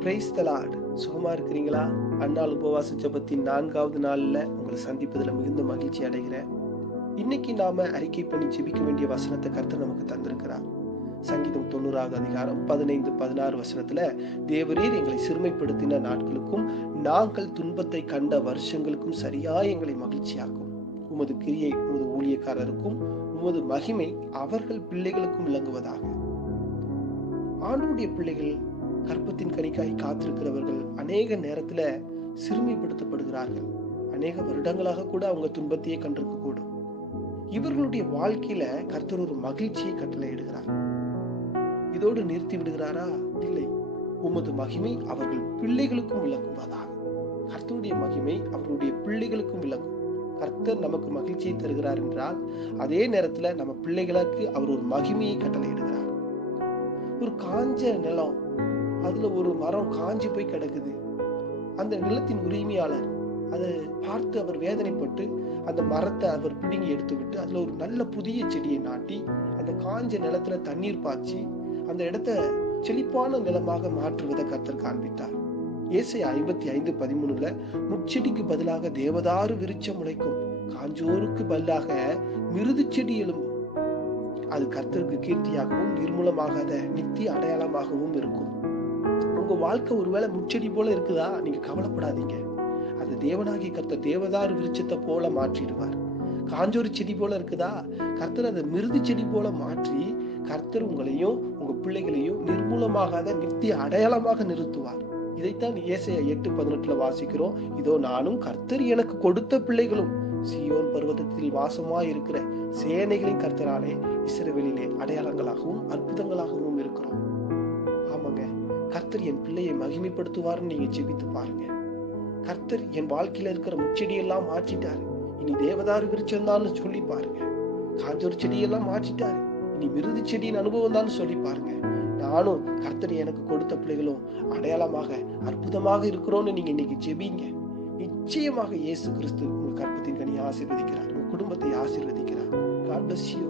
Price தலாட் சுகமா இருக்கிறீங்களா? அன்னாள் உபவாச ஜபத்தின் நான்காவது நாள்ல உங்களை சந்திப்பதுல மிகுந்த மகிழ்ச்சி அடைகிறேன். இன்னைக்கு நாம அறிக்கை பண்ணி ஜெபிக்க வேண்டிய வசனத்தை கருத்து நமக்கு தந்திருக்கிறார். சங்கீதம் தொண்ணூறாவது அதிகாரம் பதினைந்து பதினாறு வசனத்துல தேவரீர் எங்களை சிறுமைப்படுத்தின நாட்களுக்கும் நாங்கள் துன்பத்தை கண்ட வருஷங்களுக்கும் சரியா எங்களை மகிழ்ச்சியாக்கும். உமது கிரியை உமது ஊழியக்காரருக்கும் உமது மகிமை அவர்கள் பிள்ளைகளுக்கும் விளங்குவதாக. ஆண்டுடைய பிள்ளைகள் கற்பத்தின் கனிக்காய் காத்திருக்கிறவர்கள் அநேக நேரத்துல சிறுமைப்படுத்தப்படுகிறார்கள். அநேக வருடங்களாக கூட அவங்க துன்பத்தையே கண்டிருக்க கூடும் இவர்களுடைய வாழ்க்கையில கர்த்தர் ஒரு மகிழ்ச்சியை கட்டளையிடுகிறார். இதோடு நிறுத்தி விடுகிறாரா? இல்லை. உமது மகிமை அவர்கள் பிள்ளைகளுக்கும் விளங்குவதாக. கர்த்தருடைய மகிமை அவருடைய பிள்ளைகளுக்கும் விளங்கும். கர்த்தர் நமக்கு மகிழ்ச்சியை தருகிறார் என்றால் அதே நேரத்துல நம்ம பிள்ளைகளுக்கு அவர் ஒரு மகிமையை கட்டளையிடுகிறார். ஒரு காஞ்ச நிலம் அதுல ஒரு மரம் காஞ்சி போய் கிடக்குது. அந்த நிலத்தின் உரிமையாளர் அதை பார்த்து அவர் வேதனைப்பட்டு அந்த மரத்தை அவர் பிடுங்கி எடுத்து விட்டு அதுல ஒரு நல்ல புதிய செடியை நாட்டி அந்த காஞ்ச நிலத்துல தண்ணீர் பாய்ச்சி அந்த இடத்த செழிப்பான நிலமாக மாற்றுவதை கர்த்தர் காண்பித்தார். ஏசை ஐம்பத்தி ஐந்து பதிமூணுல முச்செடிக்கு பதிலாக தேவதாறு விருச்சம் முளைக்கும். காஞ்சோருக்கு பதிலாக மிருது செடி எழும்பும். அது கர்த்தருக்கு கீர்த்தியாகவும் நிர்மூலமாகாத நித்திய அடையாளமாகவும் இருக்கும். உங்க வாழ்க்கை ஒருவேளை முச்செடி போல இருக்குதா? நீங்க கவலைப்படாதீங்க. அது தேவனாகி கர்த்த தேவதார் விருட்சத்தை போல மாற்றிடுவார். காஞ்சோரி செடி போல இருக்குதா? கர்த்தர் அதை மிருது செடி போல மாற்றி கர்த்தர் உங்களையும் உங்க பிள்ளைகளையும் நிர்மூலமாகாத நித்திய அடையாளமாக நிறுத்துவார். இதைத்தான் இயேசைய எட்டு பதினெட்டுல வாசிக்கிறோம். இதோ நானும் கர்த்தர் எனக்கு கொடுத்த பிள்ளைகளும் சியோன் பர்வதத்தில் வாசமாய் இருக்கிற சேனைகளின் கர்த்தராலே இஸ்ரவேலிலே அடையாளங்களாகவும் அற்புதங்களாகவும் இருக்கிறோம். கர்த்தர் என் பிள்ளையை மகிமைப்படுத்துவார்னு நீங்க ஜெபித்து பாருங்க. கர்த்தர் என் வாழ்க்கையில இருக்கிற முச்செடியெல்லாம் மாற்றிட்டாரு. இனி தேவதாரு விருச்சம் சொல்லி பாருங்க. காஞ்சொரு செடியெல்லாம் மாற்றிட்டாரு. இனி விருது செடியின் அனுபவம் தான் சொல்லி பாருங்க. நானும் கர்த்தர் எனக்கு கொடுத்த பிள்ளைகளும் அடையாளமாக அற்புதமாக இருக்கிறோம்னு நீங்க இன்னைக்கு ஜெபிங்க. நிச்சயமாக இயேசு கிறிஸ்து உங்க கற்பத்தின் கனி ஆசீர்வதிக்கிறார். உங்க குடும்பத்தை ஆசீர்வதிக்கிறார். God bless you